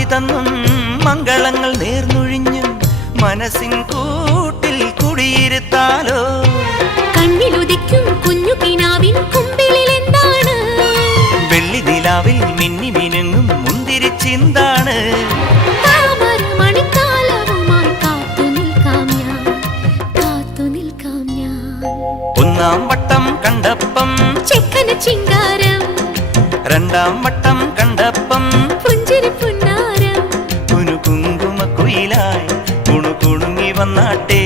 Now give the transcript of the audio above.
മാടി തന്നും മംഗളങ്ങൾ നേർന്നൊഴിഞ്ഞും മനസ്സിൻ കൂട്ടിൽ കുടിയിരുത്താലോ. കണ്ണിലുദിക്കും കുഞ്ഞു കിനാവിൻ കുമ്പിളിൽ എന്താണ്? വെള്ളി നിലാവിൽ മിന്നി മിനുങ്ങും മുന്തിരിച്ചിന്താണ്. മണിക്കാലവുമായി കാത്തു നിൽക്കാം ഞാൻ, കാത്തു നിൽക്കാം ഞാൻ. ഒന്നാം വട്ടം കണ്ടപ്പം ചെക്കന ചിങ്കാരം, രണ്ടാം വട്ടം കണ്ടപ്പം പുഞ്ചിരി പുന്നാരം. കുനുകുങ്കുമ കുയിലായി കുണുകുണുങ്ങി വന്നാട്ടെ.